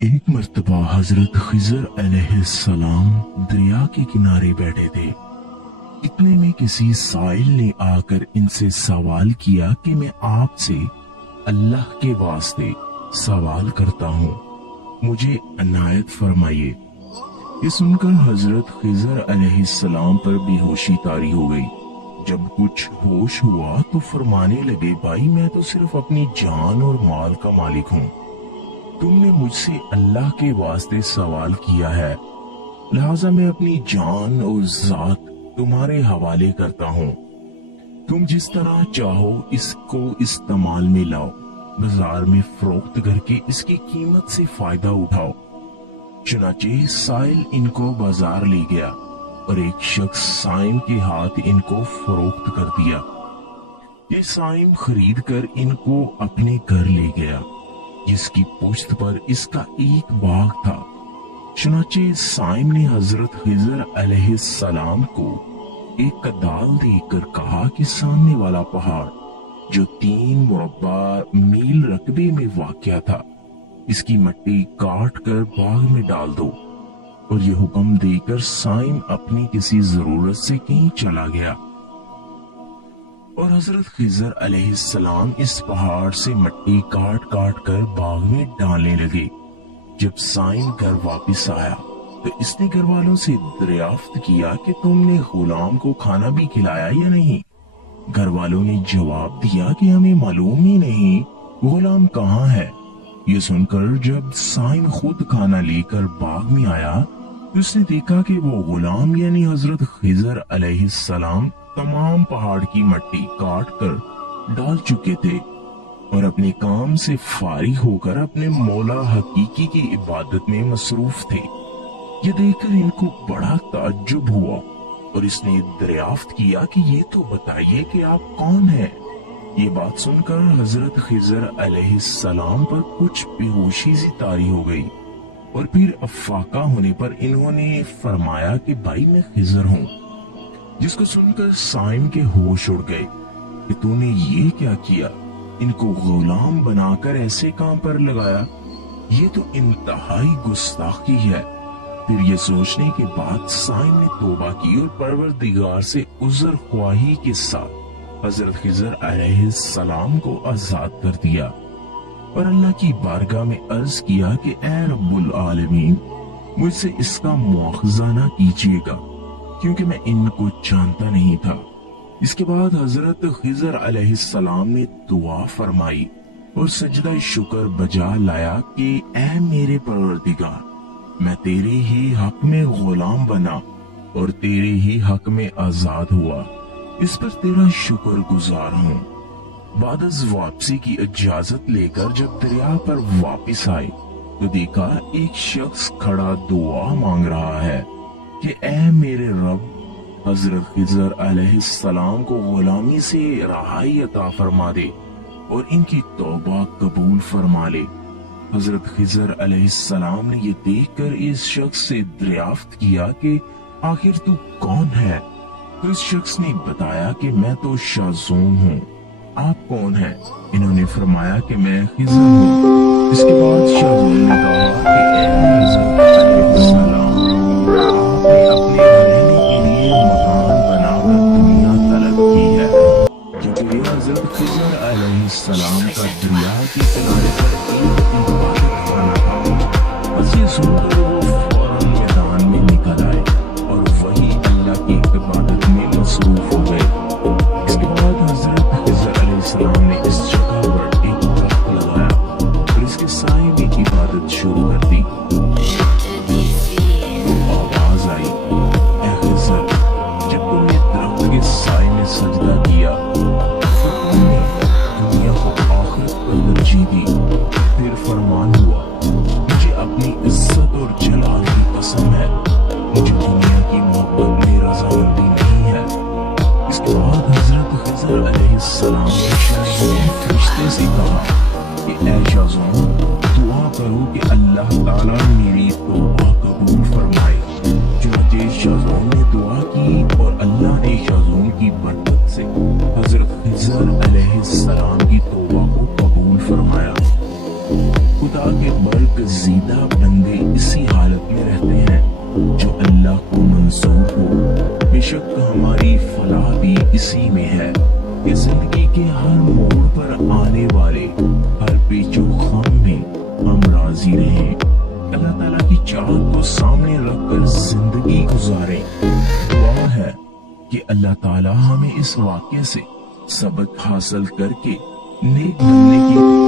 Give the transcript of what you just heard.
एक मर्तबा हजरत खिजर अलैहिस्सलाम दरिया के किनारे बैठे थे। इतने में किसी साइल ने आकर इनसे सवाल किया कि मैं आपसे अल्लाह के वास्ते सवाल करता हूँ, मुझे अनायत फरमाइए। ये सुनकर हजरत खिजर अलैहिस्सलाम पर बेहोशी तारी हो गई। जब कुछ होश हुआ तो फरमाने लगे, भाई मैं तो सिर्फ अपनी जान और माल का मालिक हूँ। तुमने मुझसे अल्लाह के वास्ते सवाल किया है, लिहाजा मैं अपनी जान और जात तुम्हारे हवाले करता हूँ। तुम जिस तरह चाहो इसको इस्तेमाल में लाओ, बाजार में फरोख्त करके इसकी कीमत से फायदा उठाओ। चुनाचे साइल इनको बाजार ले गया और एक शख्स साइम के हाथ इनको फरोख्त कर दिया। ये साइम खरीद कर इनको अपने घर ले गया, जिसकी पुश्त पर इसका एक बाग था। चुनाचे साइम ने हजरत खिजर अलैहिस्सलाम को एक कदाल देकर कहा कि सामने वाला पहाड़ जो 3 मुरब्बा मील रकबे में वाक़या था, इसकी मट्टी काट कर बाग में डाल दो। और ये हुक्म देकर साइम अपनी किसी जरूरत से कहीं चला गया और हजरत खिजर अलैहिस्सलाम इस पहाड़ से मट्टी काट काट कर बाग में डालने लगे। जब साइम घर वापस आया तो इसने घर वालों से दरियाफ्त किया कि तुमने गुलाम को खाना भी खिलाया या नहीं। घर वालों ने जवाब दिया कि हमें मालूम ही नहीं गुलाम कहाँ है। ये सुनकर जब साइम खुद खाना लेकर बाग में आया तो उसने देखा कि वो गुलाम यानी हजरत खिजर अलैहिस्सलाम तमाम पहाड़ की मट्टी काट कर डाल चुके थे और अपने काम से फारिग होकर अपने मौला हकीकी की इबादत में मसरूफ थे। ये देखकर इनको बड़ा ताज्जुब हुआ और इसने दरियाफ्त किया कि ये तो बताइए कि आप कौन हैं। ये बात सुनकर हजरत खिजर अलैहिस्सलाम पर कुछ बेहोशी सी तारी हो गई और फिर अफाका होने पर इन्होंने फरमाया कि भाई मैं खिजर हूँ। जिसको सुनकर साइम के होश उड़ गए कि तूने ये क्या किया, इनको गुलाम बनाकर ऐसे काम पर लगाया, ये तो इंतहाई गुस्ताखी है। फिर ये सोचने के बाद साइम ने तौबा की और परवरदिगार से उज़र ख्वाही के साथ हजरत खिजर अलैहिस्सलाम को आजाद कर दिया और अल्लाह की बारगाह में अर्ज किया कि ए रब्बुल आलमीन, मुझसे इसका मुआखजा ना कीजिएगा क्योंकि मैं इनको जानता नहीं था। इसके बाद हजरत खिजर अलैहिस्सलाम ने दुआ फरमाई और सजदा शुक्र बजा लाया कि ऐ मेरे परवरदिगार, मैं तेरे ही हक में गुलाम बना और तेरे ही हक में आजाद हुआ, इस पर तेरा शुक्र गुजार हूँ। बाद वापसी की इजाजत लेकर जब दरिया पर वापस आए तो देखा एक शख्स खड़ा दुआ मांग रहा है कि ऐ मेरे रब, हजरत खिजर अलैहिस्सलाम को गुलामी से रहाई अता फरमा दे और इनकी तौबा कबूल फरमा ले। हजरत खिजर अलैहिस्सलाम ने ये देखकर इस शख्स से दरियाफ्त किया कि आखिर तू कौन है। तो इस शख्स ने बताया कि मैं तो शाज़ून हूँ, आप कौन हैं? इन्होंने फरमाया कि मैं खिजर हूँ। इसके बाद शाज़ून ने कहा कि ऐ खिजर अलैहिस्सलाम, आपने अपने रहने के लिए मकान बनाकर दुनिया तलब की है, क्योंकि हजरत खिजर अलैहिस्सलाम का दरिया के किनारे पर एक इबादत खाना था। बस ये सुनकर वो फौरन मैदान में निकल आए और वही अल्लाह की इबादत में मसरूफ हो गए। इसके बाद हजरत खिजर अलैहिस्सलाम ने इस जगह पर एक दरख्त लगाया और इसके साए में इबादत शुरू कर दी। सजदा किया तो तुमने दुनिया को आखिरत पर तरजीह दी। फिर फरमान हुआ, मुझे अपनी इज्जत और जलाल की कसम है, मुझे दुनिया की मोहब्बत में रज़ामंदी नहीं है। इसके बाद हजरत खिजर अलैहिस्सलाम ने शाज़ून फरिश्ते से कहा कि ऐ शाज़ून, दुआ करो कि अल्लाह ताला मेरी तौबा कबूल फरमाए। चुनांचे शाज़ून ने दुआ की और अल्लाह ने शाज़ून की बरकत से हजरत खिजर अलैहिस्सलाम की तौबा को कबूल फरमाया। खुदा के बरगज़ीदा कि हर मोड़ पर आने वाले हर पेचो खाम में हम राजी रहें, अल्लाह ताला की चाहत को सामने रखकर जिंदगी गुजारें। दुआ है कि अल्लाह ताला हमें इस वाक़े से सबक हासिल करके नेक बनने की